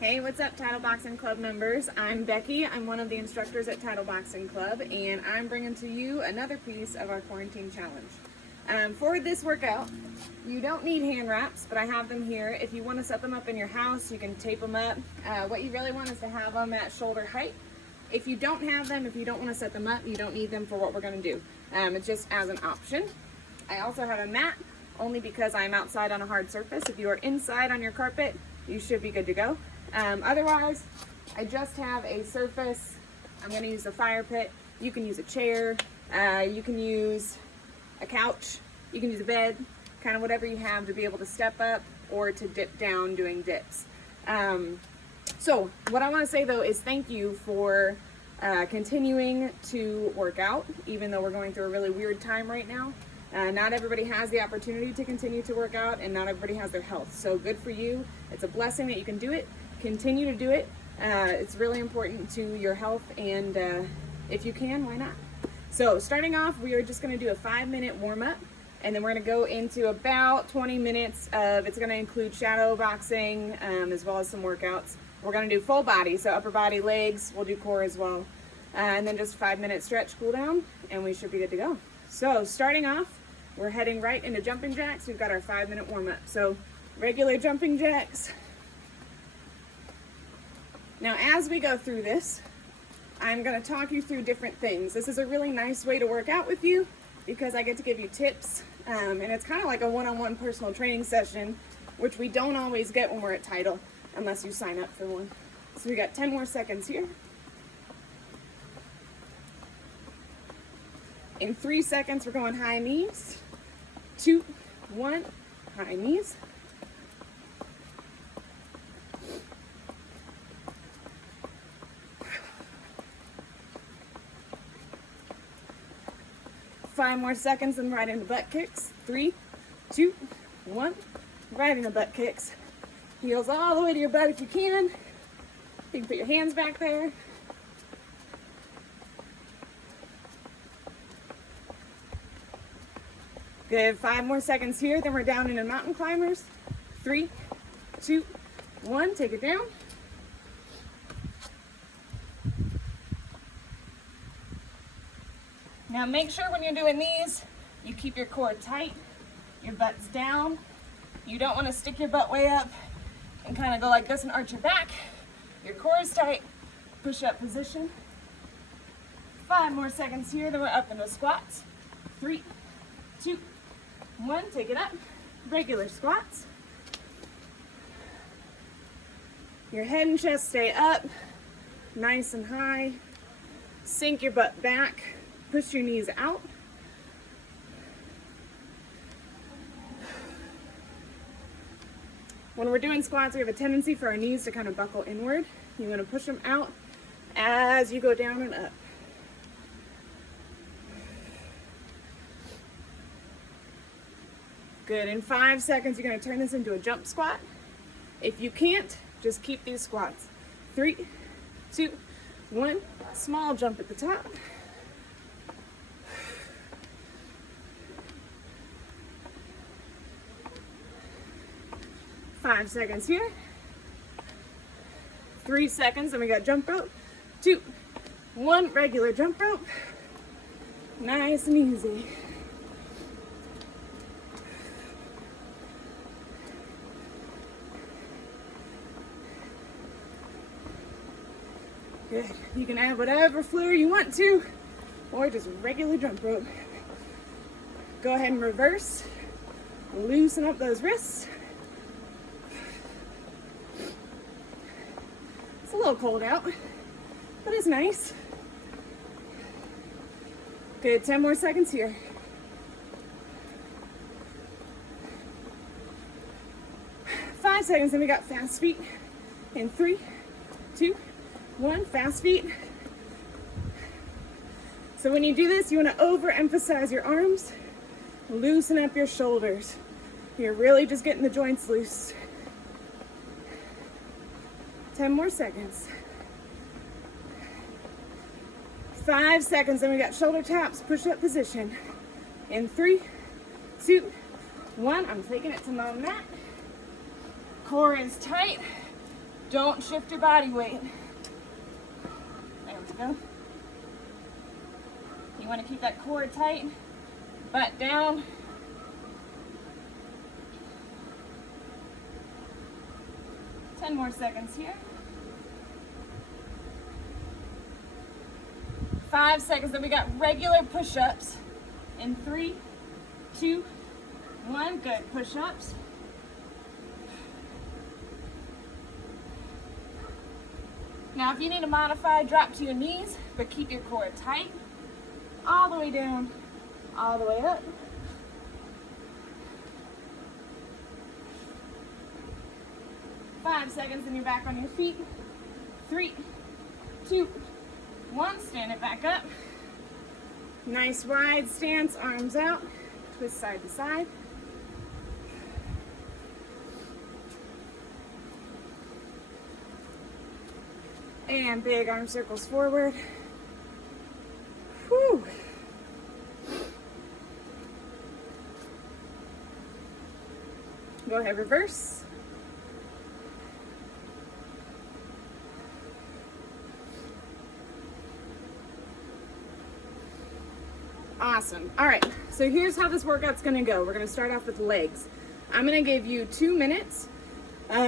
Hey, what's up, Shadowboxing Club members? I'm Becky. I'm one of the instructors at Shadowboxing Club, and I'm bringing to you another piece of our quarantine challenge. For this workout, you don't need hand wraps, but I have them here. If you want to set them up in your house, you can tape them up. What you really want is to have them at shoulder height. If you don't have them, if you don't want to set them up, you don't need them for what we're going to do. It's just as an option. I also have a mat, only because I'm outside on a hard surface. If you are inside on your carpet, you should be good to go. Otherwise, I just have a surface. I'm going to use the fire pit. You can use a chair. You can use a couch. You can use a bed. Kind of whatever you have to be able to step up or to dip down doing dips. So what I want to say though is thank you for continuing to work out, even though we're going through a really weird time right now. Not everybody has the opportunity to continue to work out, and not everybody has their health. So good for you. It's a blessing that you can do it. Continue to do it. It's really important to your health, and if you can, why not? So starting off, we are just going to do a 5-minute warm-up, and then we're going to go into about 20 minutes of, it's going to include shadow boxing as well as some workouts. We're going to do full body, so upper body, legs, we'll do core as well. And then just 5-minute stretch cool down, and we should be good to go. So starting off, we're heading right into jumping jacks. We've got our 5-minute warm-up. So regular jumping jacks. Now as we go through this, I'm going to talk you through different things. This is a really nice way to work out with you because I get to give you tips, and it's kind of like a one-on-one personal training session, which we don't always get when we're at Title unless you sign up for one. So we got 10 more seconds here. In 3 seconds, we're going high knees. 2, 1, high knees. Five more seconds and right into butt kicks. 3, 2, 1, right into butt kicks. Heels all the way to your butt if you can. You can put your hands back there. Good, 5 more seconds here, then we're down into mountain climbers. 3, 2, 1, take it down. Now make sure when you're doing these, you keep your core tight, your butt's down. You don't want to stick your butt way up and kind of go like this and arch your back. Your core is tight, push up position. 5 more seconds here, then we're up into squats. 3, 2, 1, take it up. Regular squats. Your head and chest stay up, nice and high. Sink your butt back. Push your knees out. When we're doing squats, we have a tendency for our knees to kind of buckle inward. You want to push them out as you go down and up. Good, in 5 seconds, you're going to turn this into a jump squat. If you can't, just keep these squats. 3, 2, 1, small jump at the top. Five seconds here. 3 seconds, and we got jump rope. 2, 1, regular jump rope. Nice and easy. Good. You can add whatever fluid you want to, or just regular jump rope. Go ahead and reverse. Loosen up those wrists. It's a little cold out, but it's nice. Good, 10 more seconds here. Five seconds, and we got fast feet. In 3, 2, 1, fast feet. So when you do this, you want to overemphasize your arms, loosen up your shoulders. You're really just getting the joints loose. 10 more seconds. 5 seconds, then we got shoulder taps, push-up position. In 3, 2, 1, I'm taking it to my mat. Core is tight. Don't shift your body weight. There we go. You want to keep that core tight, butt down. Ten more seconds here. 5 seconds. Then we got regular push-ups in 3, 2, 1. Good. Push-ups. Now, if you need to modify, drop to your knees, but keep your core tight. All the way down, all the way up. Five seconds, and you're back on your feet. 3, 2, 1. Stand it back up. Nice wide stance, arms out. Twist side to side. And big arm circles forward. Whew. Go ahead, reverse. Awesome. All right, so here's how this workout's gonna go. We're gonna start off with legs. I'm gonna give you 2 minutes.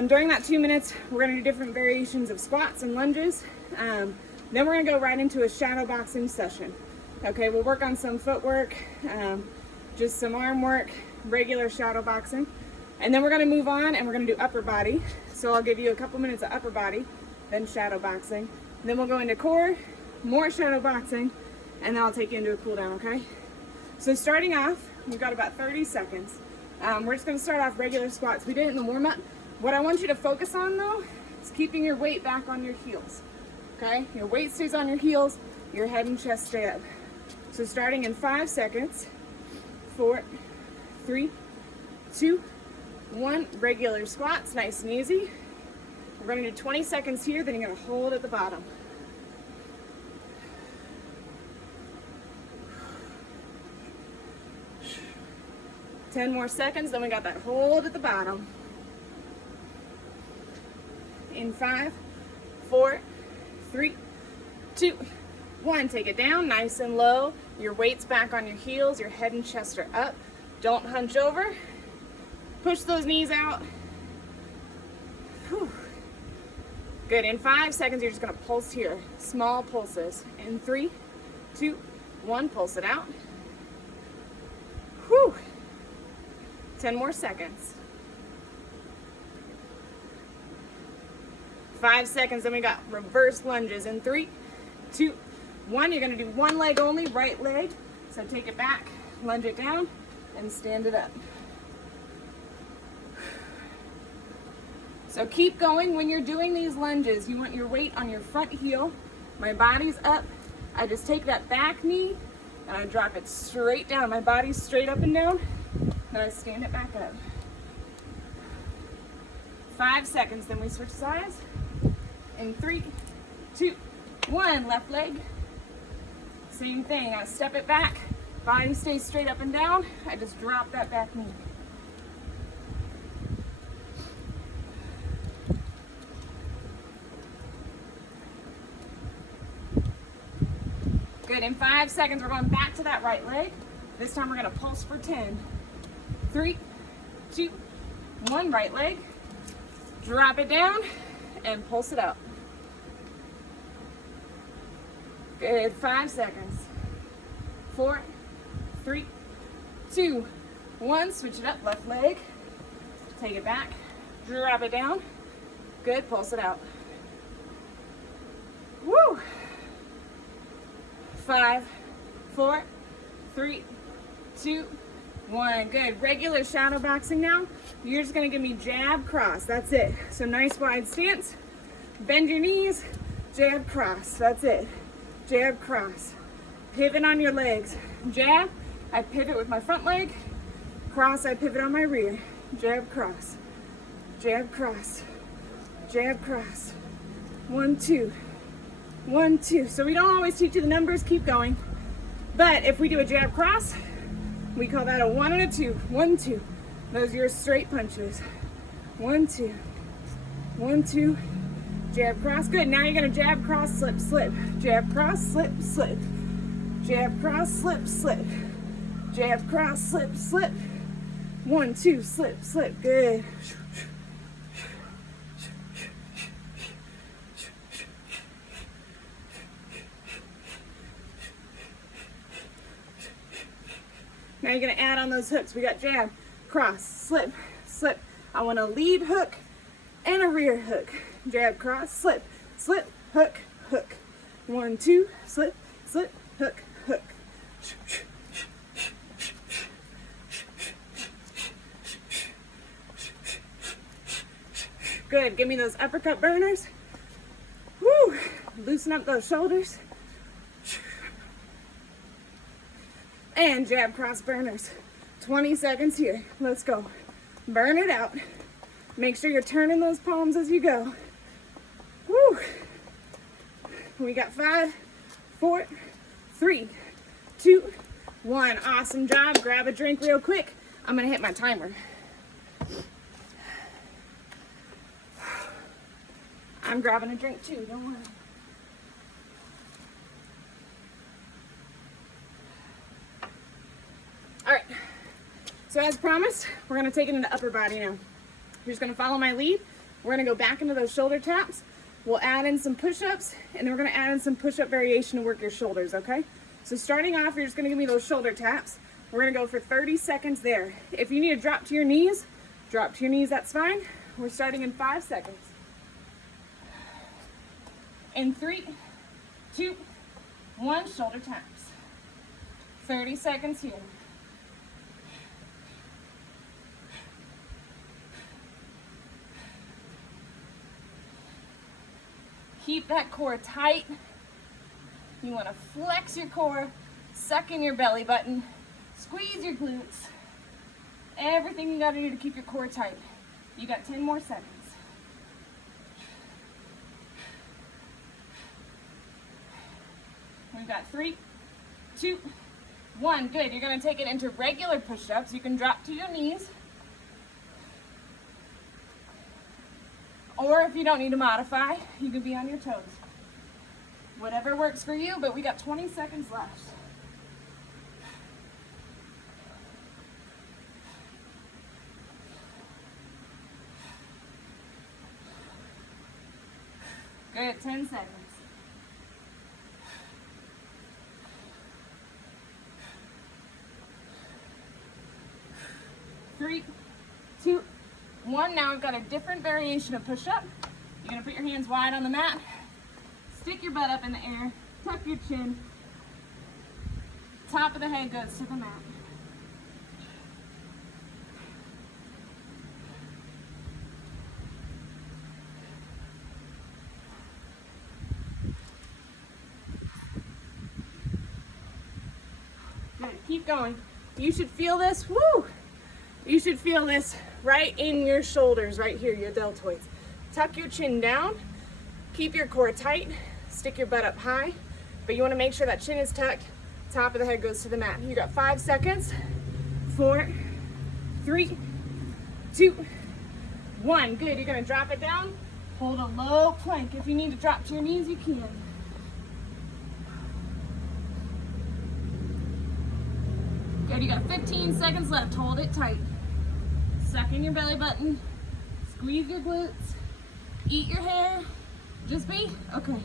During that 2 minutes, we're gonna do different variations of squats and lunges. Then we're gonna go right into a shadowboxing session. Okay, we'll work on some footwork, just some arm work, regular shadowboxing. And then we're gonna move on and we're gonna do upper body. So I'll give you a couple minutes of upper body, then shadowboxing. Then we'll go into core, more shadowboxing, and then I'll take you into a cool down, okay? So starting off, we've got about 30 seconds. We're just gonna start off regular squats. We did it in the warm up. What I want you to focus on though, is keeping your weight back on your heels, okay? Your weight stays on your heels, your head and chest stay up. So starting in 5 seconds, 4, 3, 2, 1, regular squats, nice and easy. We're gonna do 20 seconds here, then you're gonna hold at the bottom. Ten more seconds, then we got that hold at the bottom. In 5, 4, 3, 2, 1. Take it down, nice and low. Your weight's back on your heels, your head and chest are up. Don't hunch over. Push those knees out. Whew. Good, in 5 seconds, you're just gonna pulse here. Small pulses. In 3, 2, 1, pulse it out. Whew. 10 more seconds. 5 seconds, then we got reverse lunges in 3, 2, 1. You're gonna do one leg only, right leg. So take it back, lunge it down, and stand it up. So keep going when you're doing these lunges. You want your weight on your front heel. My body's up. I just take that back knee and I drop it straight down. My body's straight up and down. Then I stand it back up. 5 seconds, then we switch sides. In 3, 2, 1, left leg. Same thing, I step it back. Body stays straight up and down. I just drop that back knee. Good, in 5 seconds, we're going back to that right leg. This time we're gonna pulse for 10. 3, 2, 1, right leg. Drop it down and pulse it out. Good, 5 seconds. 4, 3, 2, 1, switch it up, left leg. Take it back, drop it down. Good, pulse it out. Woo! 5, 4, 3, 2, 1. Good. Regular shadow boxing now. You're just going to give me jab, cross. That's it. So nice wide stance. Bend your knees. Jab, cross. That's it. Jab, cross. Pivot on your legs. Jab, I pivot with my front leg. Cross, I pivot on my rear. Jab, cross. Jab, cross. Jab, cross. 1, 2. 1, 2. So we don't always teach you the numbers. Keep going. But if we do a jab, cross, we call that a 1 and a 2. 1, 2. Those are your straight punches. 1, 2. 1, 2. Jab, cross, good. Now you're gonna jab, cross, slip, slip. Jab, cross, slip, slip. Jab, cross, slip, slip. Jab, cross, slip, slip. 1, 2, slip, slip, good. Now you're gonna add on those hooks. We got jab, cross, slip, slip. I want a lead hook and a rear hook. Jab, cross, slip, slip, hook, hook. 1, 2, slip, slip, hook, hook. Good, give me those uppercut burners. Woo, loosen up those shoulders. And jab, cross, burners. 20 seconds here, let's go. Burn it out. Make sure you're turning those palms as you go. Woo. We got 5, 4, 3, 2, 1. Awesome job. Grab a drink real quick. I'm gonna hit my timer. I'm grabbing a drink too, don't worry. All right, so as promised, we're gonna take it into upper body now. You're just gonna follow my lead. We're gonna go back into those shoulder taps. We'll add in some push-ups, and then we're gonna add in some push-up variation to work your shoulders, okay? So starting off, you're just gonna give me those shoulder taps. We're gonna go for 30 seconds there. If you need to drop to your knees, that's fine. We're starting in 5 seconds. In 3, 2, 1, shoulder taps. 30 seconds here. Keep that core tight. You want to flex your core, suck in your belly button, squeeze your glutes. Everything you got to do to keep your core tight. You got 10 more seconds. We've got 3, 2, 1. Good. You're going to take it into regular push-ups. You can drop to your knees. Or if you don't need to modify, you can be on your toes. Whatever works for you, but we got 20 seconds left. Good, 10 seconds. 3, 2, 1. Now we've got a different variation of push-up. You're gonna put your hands wide on the mat, stick your butt up in the air, tuck your chin, top of the head goes to the mat. Good, keep going. You should feel this, woo! You should feel this right in your shoulders, right here, your deltoids. Tuck your chin down, keep your core tight, stick your butt up high, but you wanna make sure that chin is tucked, top of the head goes to the mat. You got 5 seconds, 4, 3, 2, 1. Good, you're gonna drop it down, hold a low plank. If you need to drop to your knees, you can. Good, you got 15 seconds left, hold it tight. Suck in your belly button, squeeze your glutes, eat your hair, just be, okay.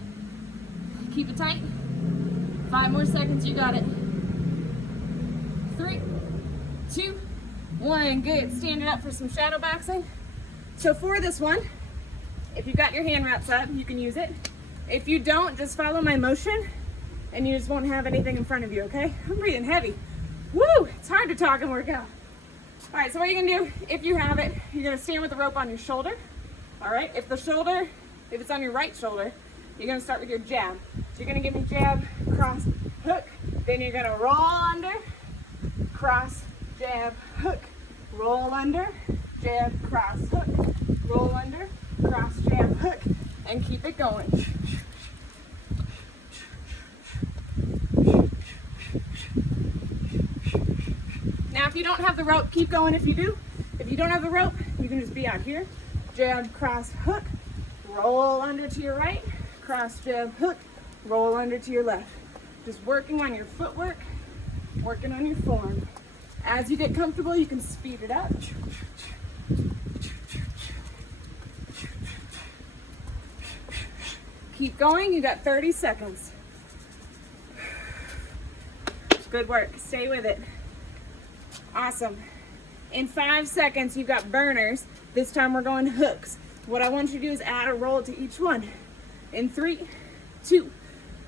Keep it tight, 5 more seconds, you got it. 3, 2, 1, good. Stand it up for some shadow boxing. So for this one, if you've got your hand wraps up, you can use it. If you don't, just follow my motion and you just won't have anything in front of you, okay? I'm breathing heavy. Woo, it's hard to talk and work out. All right, so what you're gonna do, if you have it, you're gonna stand with the rope on your shoulder. All right, if it's on your right shoulder, you're gonna start with your jab. So you're gonna give me jab, cross, hook. Then you're gonna roll under, cross, jab, hook. Roll under, jab, cross, hook. Roll under, cross, jab, hook. And keep it going. Now, if you don't have the rope, keep going if you do. If you don't have the rope, you can just be out here. Jab, cross, hook, roll under to your right, cross jab, hook, roll under to your left. Just working on your footwork, working on your form. As you get comfortable, you can speed it up. Keep going, you got 30 seconds. Good work, stay with it. Awesome. In 5 seconds, you've got burners. This time we're going hooks. What I want you to do is add a roll to each one. In 3, 2,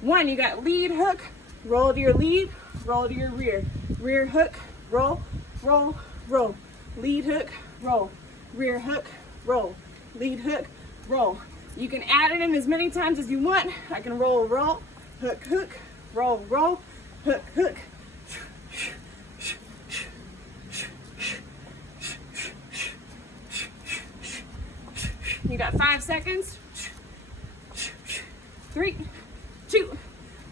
1, you got lead hook, roll to your lead, roll to your rear. Rear hook, roll, roll, roll. Lead hook, roll. Rear hook, roll. Lead hook, roll. You can add it in as many times as you want. I can roll, roll, hook, hook, roll, roll, hook, hook. You got 5 seconds. 3, 2,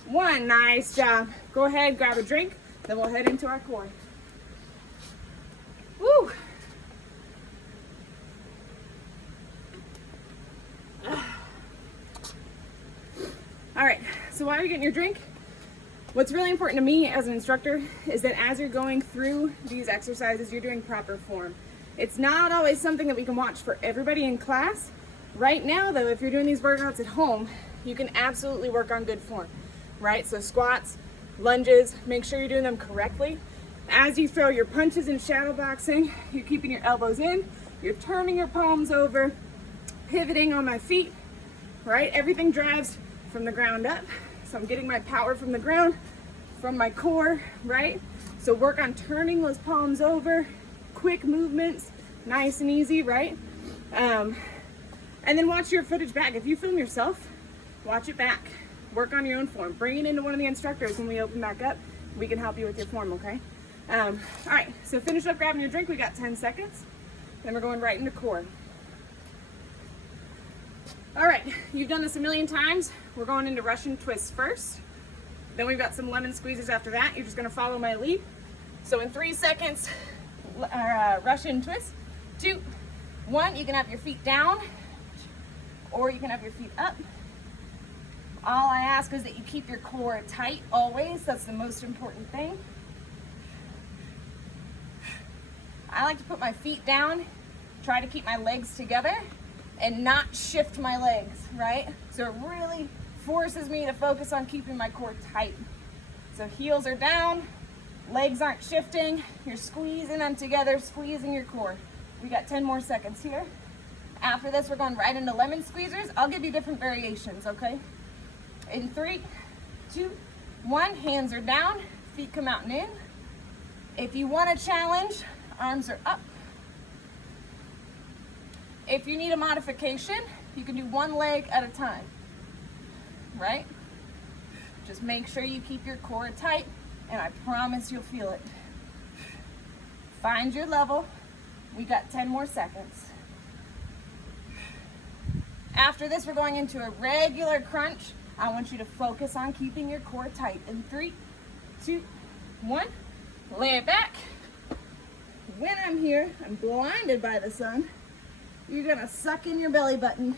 1. Nice job. Go ahead, grab a drink, then we'll head into our core. Woo! All right, so while you're getting your drink, what's really important to me as an instructor is that as you're going through these exercises, you're doing proper form. It's not always something that we can watch for everybody in class. Right now though, if you're doing these workouts at home, you can absolutely work on good form, right? So squats, lunges, make sure you're doing them correctly. As you throw your punches in shadowboxing, you're keeping your elbows in, you're turning your palms over, pivoting on my feet, right? Everything drives from the ground up. So I'm getting my power from the ground, from my core, right? So work on turning those palms over, quick movements, nice and easy, right? And then watch your footage back. If you film yourself, watch it back. Work on your own form. Bring it into one of the instructors when we open back up. We can help you with your form, okay? All right, so finish up grabbing your drink. We got 10 seconds. Then we're going right into core. All right, you've done this a million times. We're going into Russian twists first. Then we've got some lemon squeezes after that. You're just gonna follow my lead. So in 3 seconds, Russian twist. 2, 1, you can have your feet down or you can have your feet up. All I ask is that you keep your core tight always. That's the most important thing. I like to put my feet down, try to keep my legs together and not shift my legs, right? So it really forces me to focus on keeping my core tight. So heels are down, legs aren't shifting, you're squeezing them together, squeezing your core. We got 10 more seconds here. After this, we're going right into lemon squeezers. I'll give you different variations, okay? In 3, 2, 1, hands are down, feet come out and in. If you want a challenge, arms are up. If you need a modification, you can do one leg at a time, right? Just make sure you keep your core tight, and I promise you'll feel it. Find your level. We got 10 more seconds. After this, we're going into a regular crunch. I want you to focus on keeping your core tight. In 3, 2, 1, lay it back. When I'm here, I'm blinded by the sun. You're gonna suck in your belly button.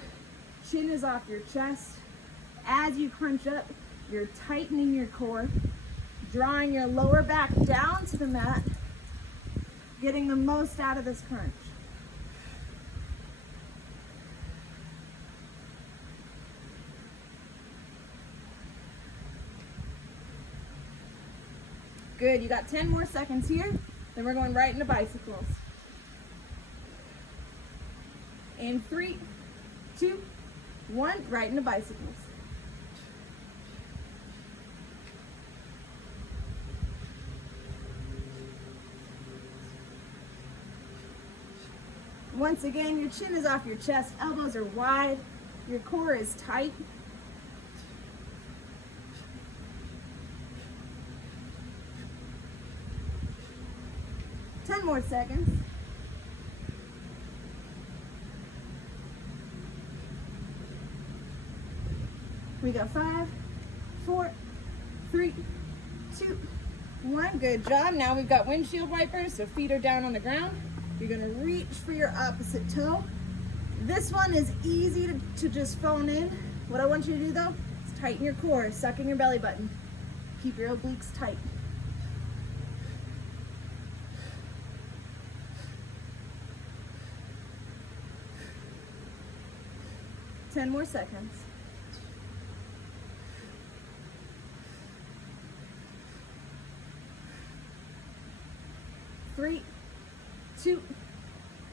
Chin is off your chest. As you crunch up, you're tightening your core, drawing your lower back down to the mat, getting the most out of this crunch. Good, you got 10 more seconds here. Then we're going right into bicycles. In 3, 2, 1, right into bicycles. Once again, your chin is off your chest, elbows are wide, your core is tight. Ten more seconds. We got 5, 4, 3, 2, 1. Good job. Now we've got windshield wipers, so feet are down on the ground. You're gonna reach for your opposite toe. This one is easy to just phone in. What I want you to do though is tighten your core, suck in your belly button. Keep your obliques tight. Ten more seconds. 3, 2,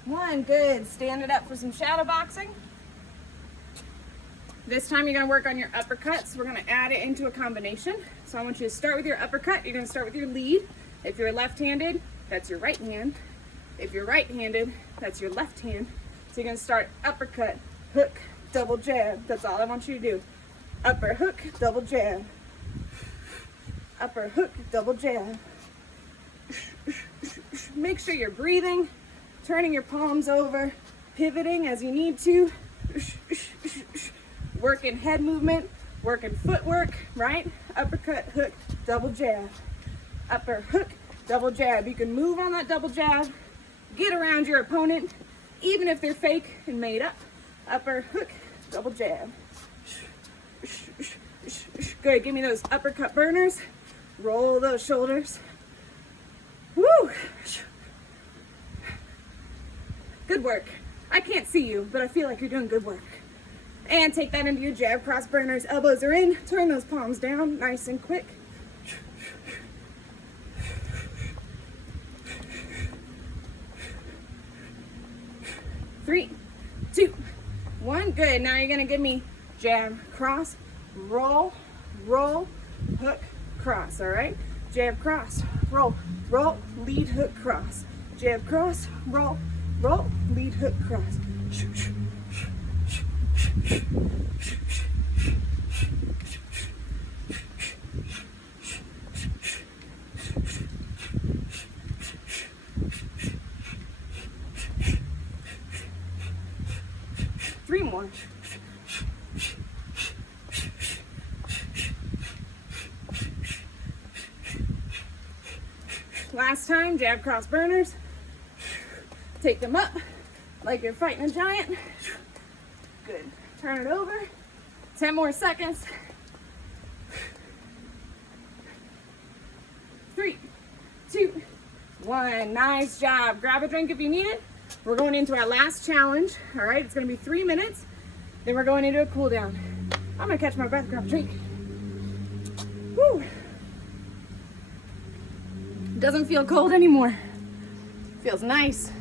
1. Good. Stand it up for some shadow boxing. This time you're going to work on your uppercuts. We're going to add it into a combination. So I want you to start with your uppercut. You're going to start with your lead. If you're left-handed, that's your right hand. If you're right-handed, that's your left hand. So you're going to start uppercut, hook, double jab. That's all I want you to do. Upper hook, double jab. Upper hook, double jab. Make sure you're breathing, turning your palms over, pivoting as you need to. Working head movement, working footwork, right? Uppercut, hook, double jab. Upper hook, double jab. You can move on that double jab, get around your opponent, even if they're fake and made up. Upper hook, double jab. Good, give me those uppercut burners. Roll those shoulders. Woo! Good work. I can't see you, but I feel like you're doing good work. And take that into your jab, cross burners. Elbows are in. Turn those palms down, nice and quick. Three, 2, 1. Good. Now you're gonna give me jab, cross, roll, roll, hook, cross. All right. Jab, cross, roll, roll, lead, hook, cross. Jab, cross, roll, roll, lead, hook, cross. 3 more. Last time, jab, cross burners. Take them up like you're fighting a giant. Good. Turn it over. 10 more seconds. 3, 2, 1. Nice job. Grab a drink if you need it. We're going into our last challenge. All right, it's going to be 3 minutes. Then we're going into a cool down. I'm going to catch my breath, grab a drink. Woo. Doesn't feel cold anymore. Feels nice.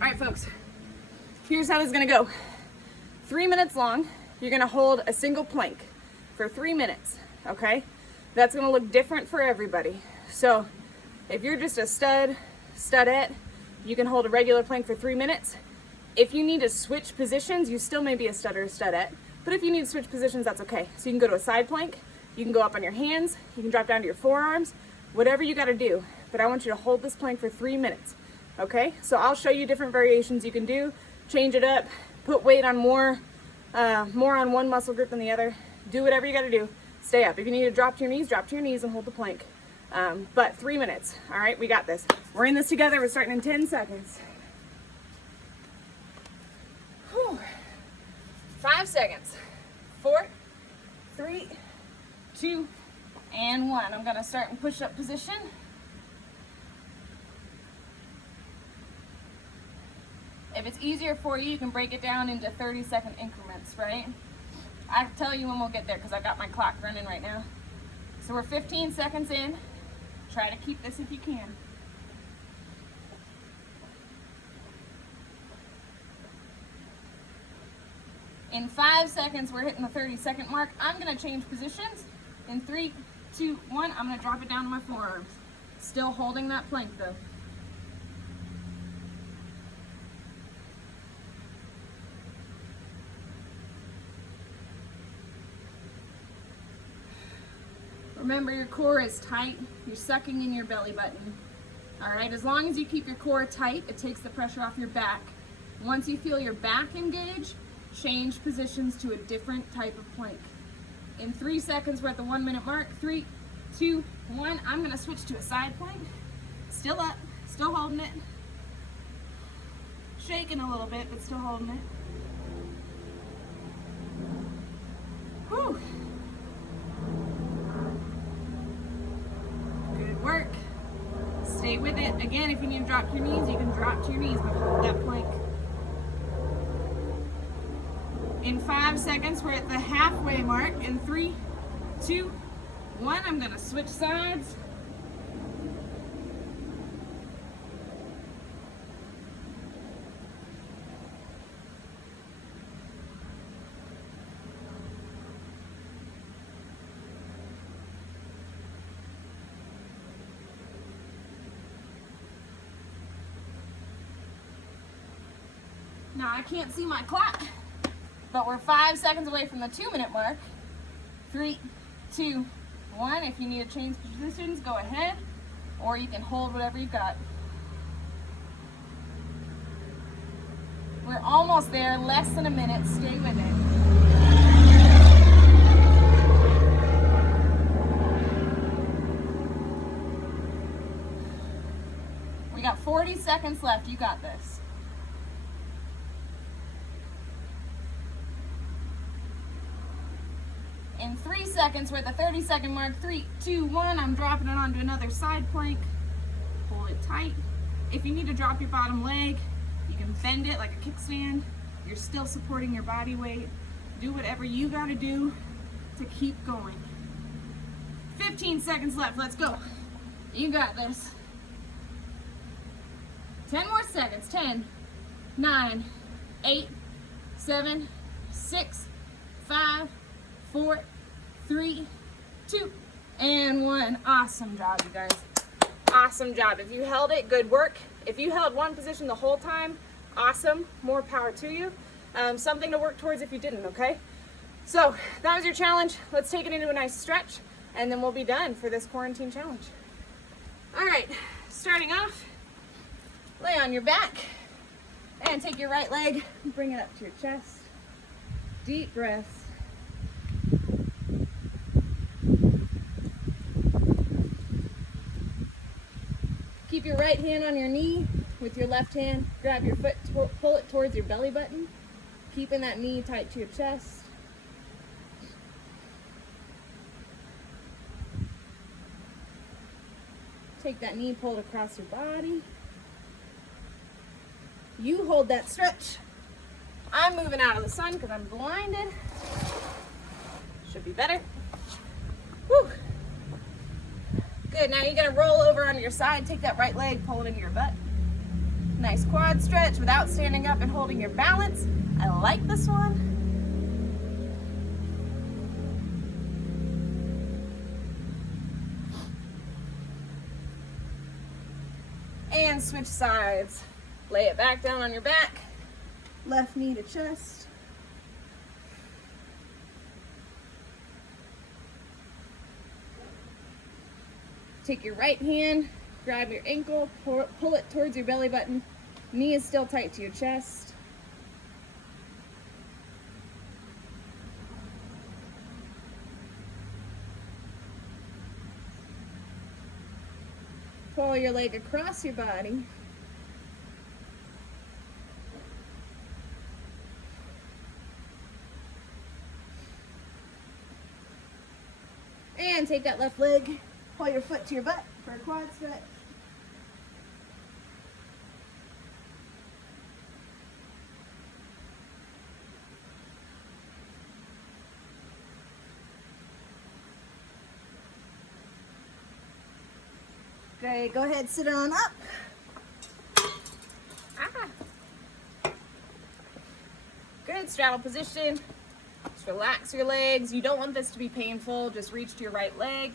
All right, folks, here's how this is gonna go. 3 minutes long. You're gonna hold a single plank for 3 minutes, okay? That's gonna look different for everybody. So if you're just a studette, you can hold a regular plank for 3 minutes. If you need to switch positions, you still may be a stud or a studette, but if you need to switch positions, that's okay. So you can go to a side plank, you can go up on your hands, you can drop down to your forearms, whatever you gotta do. But I want you to hold this plank for 3 minutes. Okay, so I'll show you different variations you can do. Change it up, put weight on more on one muscle group than the other. Do whatever you gotta do. Stay up. If you need to drop to your knees and hold the plank. But 3 minutes, all right, we got this. We're in this together, we're starting in 10 seconds. Whew. 5 seconds. 4, 3, 2, and 1. I'm gonna start in push-up position. If it's easier for you, you can break it down into 30-second increments, right? I'll tell you when we'll get there because I've got my clock running right now. So we're 15 seconds in. Try to keep this if you can. In 5 seconds, we're hitting the 30-second mark. I'm gonna change positions. In 3, 2, 1, I'm gonna drop it down to my forearms. Still holding that plank though. Remember, your core is tight. You're sucking in your belly button. All right, as long as you keep your core tight, it takes the pressure off your back. Once you feel your back engage, change positions to a different type of plank. In 3 seconds, we're at the 1 minute mark. 3, 2, 1, I'm gonna switch to a side plank. Still up, still holding it. Shaking a little bit, but still holding it. Whew. Good work. Stay with it. Again, if you need to drop to your knees, you can drop to your knees, but hold that plank. In 5 seconds, we're at the halfway mark. In 3, 2, 1, I'm gonna switch sides. Now I can't see my clock, but we're 5 seconds away from the 2-minute mark. 3, 2, 1. If you need to change positions, go ahead, or you can hold whatever you've got. We're almost there, less than a minute. Stay with it. We got 40 seconds left. You got this. In 3 seconds, we're at the 30-second mark. 3, 2, 1. I'm dropping it onto another side plank. Hold it tight. If you need to drop your bottom leg, you can bend it like a kickstand. You're still supporting your body weight. Do whatever you gotta do to keep going. 15 seconds left. Let's go. You got this. 10 more seconds. 10, 9, 8, 7, 6, 5, 4, 3, 2, and 1. Awesome job, you guys. Awesome job. If you held it, good work. If you held one position the whole time, awesome. More power to you. Something to work towards if you didn't, okay? So that was your challenge. Let's take it into a nice stretch, and then we'll be done for this quarantine challenge. All right, starting off, lay on your back and take your right leg, bring it up to your chest. Deep breaths. Keep your right hand on your knee. With your left hand, grab your foot, pull it towards your belly button, keeping that knee tight to your chest. Take that knee, pull it across your body. You hold that stretch. I'm moving out of the sun because I'm blinded. Should be better. Whew. Good, now you're gonna roll over onto your side, take that right leg, pull it into your butt. Nice quad stretch without standing up and holding your balance. I like this one. And switch sides. Lay it back down on your back. Left knee to chest. Take your right hand, grab your ankle, pull it towards your belly button. Knee is still tight to your chest. Pull your leg across your body. And take that left leg, pull your foot to your butt for a quad stretch. Great, go ahead, sit on up. Good, straddle position. Just relax your legs. You don't want this to be painful. Just reach to your right leg.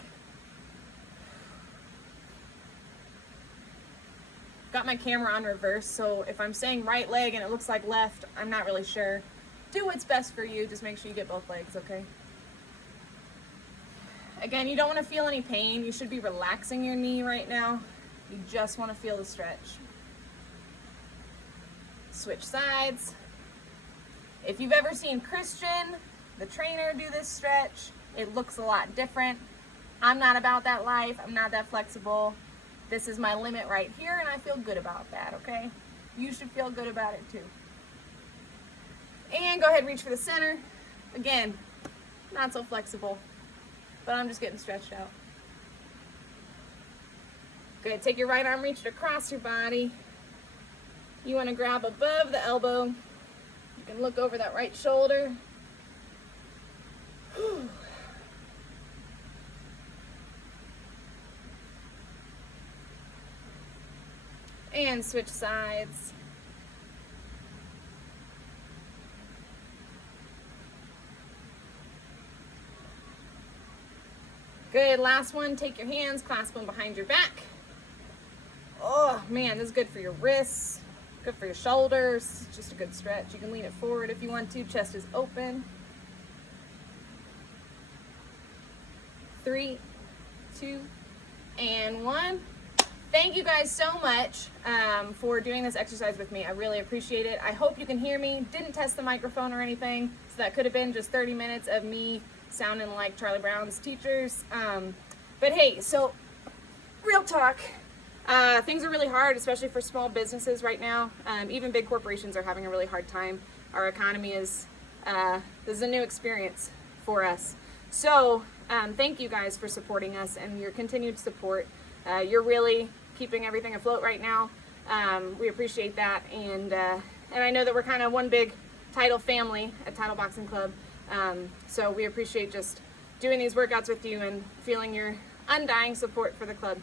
Got my camera on reverse, so if I'm saying right leg and it looks like left, I'm not really sure. Do what's best for you. Just make sure you get both legs, okay? Again, you don't want to feel any pain. You should be relaxing your knee right now. You just want to feel the stretch. Switch sides. If you've ever seen Christian, the trainer, do this stretch, it looks a lot different. I'm not about that life. I'm not that flexible. This is my limit right here, and I feel good about that, okay? You should feel good about it too. And go ahead and reach for the center. Again, not so flexible, but I'm just getting stretched out. Good, take your right arm, reach it across your body. You want to grab above the elbow. You can look over that right shoulder. Whew. And switch sides. Good, last one, take your hands, clasp them behind your back. Oh man, this is good for your wrists, good for your shoulders, it's just a good stretch. You can lean it forward if you want to, chest is open. 3, 2, and 1. Thank you guys so much for doing this exercise with me. I really appreciate it. I hope you can hear me. Didn't test the microphone or anything, so that could have been just 30 minutes of me sounding like Charlie Brown's teachers. But hey, so real talk, things are really hard, especially for small businesses right now. Even big corporations are having a really hard time. Our economy is, this is a new experience for us. So thank you guys for supporting us and your continued support. You're really keeping everything afloat right now. We appreciate that, and I know that we're kind of one big title family at Title Boxing Club. So we appreciate just doing these workouts with you and feeling your undying support for the club.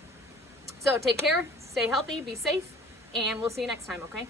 So take care, stay healthy, be safe, and we'll see you next time, okay?